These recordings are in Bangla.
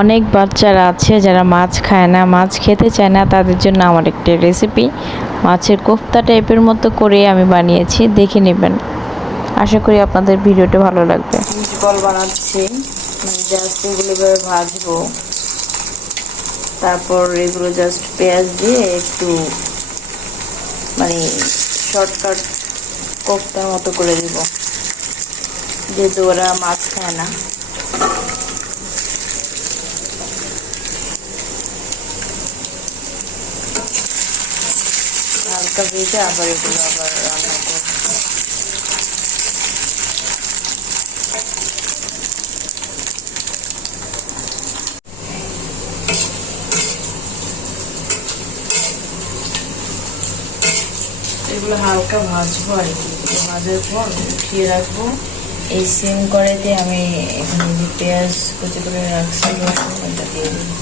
অনেক বাচ্চারা আছে যারা মাছ খায় না, মাছ খেতে চায় না, তাদের জন্য আমার একটা রেসিপি মাছের কোফতা টাইপের মতো করে আমি বানিয়েছি, দেখে নেবেন। আশা করি আপনাদের ভিডিওটা ভালো লাগবে। ফিশ বল বানাচ্ছি, জাস্ট এগুলো এভাবে ভাজবো, তারপর এগুলো জাস্ট পেঁয়াজ দিয়ে একটু শর্টকাট কোফতার মতো করে দিব, যেহেতু ওরা মাছ খায় না। হালকা ভেজে আবার এগুলো আবার রান্না করব। এগুলো হালকা ভাজবো আর কি, ভাজার পর উঠিয়ে রাখবো। এই সেম কড়াইতে আমি এখানে যে পেঁয়াজ কুচি করে রাখছি, রসুন এটা দিয়ে দেবো।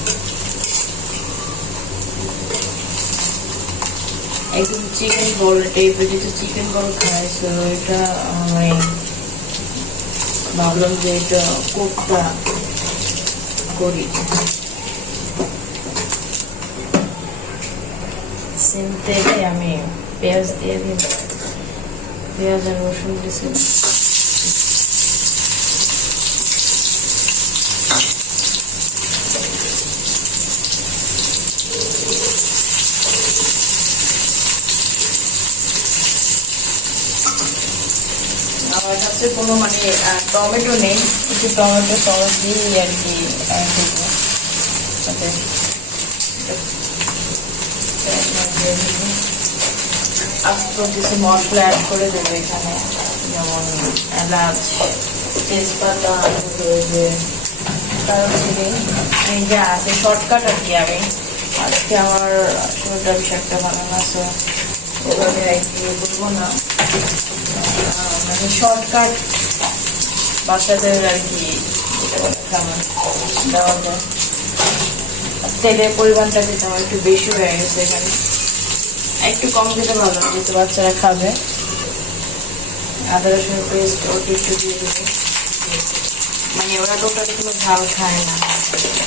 একদম চিকেন বল টাইপের, যেহেতু চিকেন বল খাইছো, এটা ভাবলাম যে এটা কোফতা করি। সেম তেলে আমি পেঁয়াজ দিয়ে দিই, পেঁয়াজ আর রসুন দিয়েছি। আমার কাছে কোনো টমেটো নেই, একটু টমেটো সস দিয়ে আর কি দেবো। আস্ত কিছু মশলা অ্যাড করে দেবো এখানে, যেমন এলাচ, তেজপাতা, এই যে আছে শর্টকাট আর কি। আমি আজকে আমার শরীরটা বেশ একটা বানানো আছে, ওভাবে আর কি বলবো না, শর্টকাট বাচ্চাদের আর কি খাবার দেওয়া যায়। তেলের পরিমাণটা কিন্তু আমার একটু বেশি হয়ে গেছে, এখানে একটু কম দিতে ভালো, যেহেতু বাচ্চারা খাবে। আদা রসুনের পেস্ট ওটা একটু দিয়ে দেবো, ওরা তো ওটাতে কোনো ঝাল খায় না।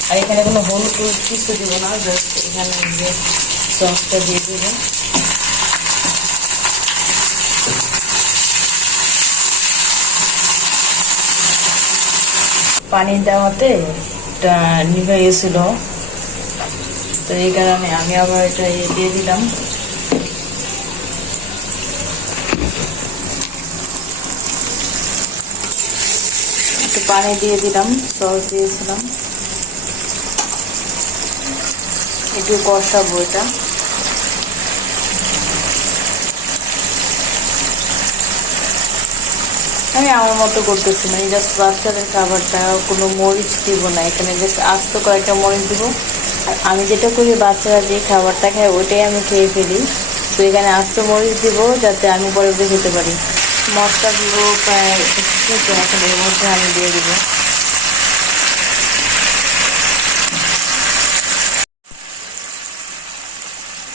আর এখানে কোনো হলুদ কিছু দেবো না, জাস্ট এখানে যে সসটা দিয়ে দেবো। পানি দেওয়াতে এটা নিভে গেছিল, তো এই কারণে আমি আবার এটা দিয়ে দিলাম। একটু পানি দিয়ে দিলাম, সস দিয়েছিলাম, একটু কষাবো এটা। আমি আমার মতো করতেছি, জাস্ট বাচ্চাদের খাবারটা, কোনো মরিচ দিব না এখানে, জাস্ট আস্ত কয়েকটা মরিচ দিব। আর আমি যেটা করি, বাচ্চারা যে খাবারটা খায় ওইটাই আমি খেয়ে ফেলি, তো এখানে আস্ত মরিচ দিব যাতে আমি পরে খেতে পারি। মশলা দিব প্রায় এখন এর মধ্যে আমি দিয়ে দিব।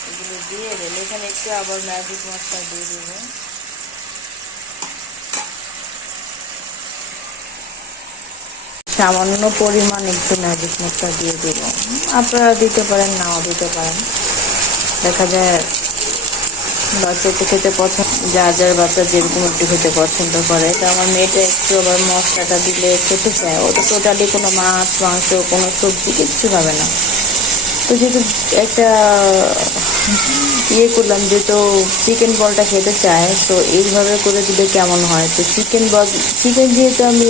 এগুলো দিয়ে দিলে এখানে একটু আবার ম্যাজিক মশলা দিয়ে দেবো। সামান্য পরিমাণ একটু ম্যাজিক মশলা দিয়ে দেব, আপনারা দিতে পারেন, নাও দিতে পারেন, দেখা যায় বাচ্চা একটু খেতে পছন্দ, যার বাচ্চা যেরকম একটু খেতে পছন্দ করে। তো আমার মেয়েটা একটু আবার মশলাটা দিলে খেতে চায়, ও তো টোটালি কোনো মাছ মাংস কোনো সবজি কিচ্ছু খাবে না। তো যেহেতু একটা করলাম, যেহেতু চিকেন বলটা খেতে চায়, তো এইভাবে করে দিলে কেমন হয়। তো চিকেন যেহেতু আমি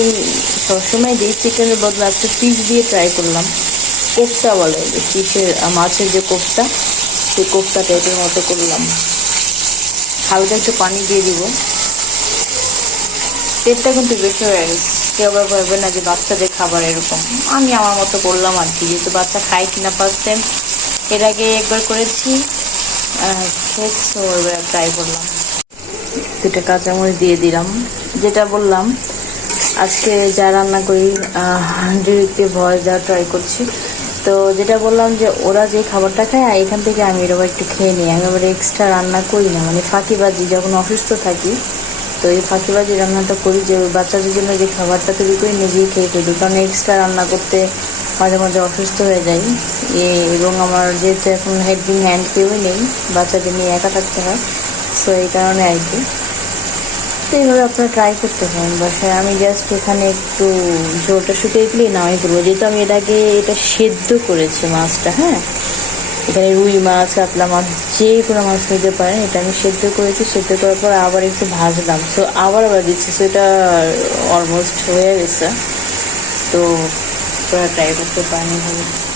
সবসময় দিই, চিকেনের বদলে আজকে ফিশ দিয়ে ট্রাই করলাম। কোফতা বলে যে মাছের যে কোফতা, সেই কোফতা টাইপের মতো করলাম। হালকা একটু পানি দিয়ে দিব, তেলটা কিন্তু বেশি হয়ে গেছে, কেউ আবার ভাববে না যে বাচ্চাদের খাবার এরকম। আমি আমার মতো করলাম আর কি, যেহেতু বাচ্চা খাই কিনা ফার্স্ট টাইম, এর আগে একবার করেছি, খেয়েছি, এবার ট্রাই করলাম। দুটো কাঁচামরিচ দিয়ে দিলাম। যেটা বললাম, আজকে যা রান্না করি 100 ভয়েস যা ট্রাই করছি, তো যেটা বললাম যে ওরা যে খাবারটা খায় এখান থেকে আমি এরকম একটু খেয়ে নিই। আমি আবার এক্সট্রা রান্না করি না, ফাঁকিবাজি, যখন অসুস্থ থাকি তো এই ফাঁকিবাজি রান্নাটা করি, যে বাচ্চাদের জন্য যে খাবারটা তৈরি করি নিজেই খেয়ে ফেলি, কারণ এক্সট্রা রান্না করতে মাঝে মাঝে অসুস্থ হয়ে যাই। এবং আমার যেহেতু এখন হেল্পিং হ্যান্ড কেউই নেই, বাচ্চাদের নিয়ে একা থাকতে হয়, সো এই কারণে আর কি। তো এইভাবে আপনারা ট্রাই করতে পারেন বাসায়। আমি জাস্ট এখানে একটু ঝোলটা শুকিয়ে দিলেই নামাই ফেলবো, যেহেতু আমি এর আগে এটা সেদ্ধ করেছি মাছটা। হ্যাঁ, এখানে রুই মাছ, কাতলা মাছ, যে কোনো মাছ নিতে পারেন। এটা আমি সেদ্ধ করেছি, সেদ্ধ করার পর আবার একটু ভাজলাম, সো আবার দিচ্ছি। সো এটা অলমোস্ট হয়ে গেছে। তো আপনারা ট্রাই করতে পারেন এভাবে।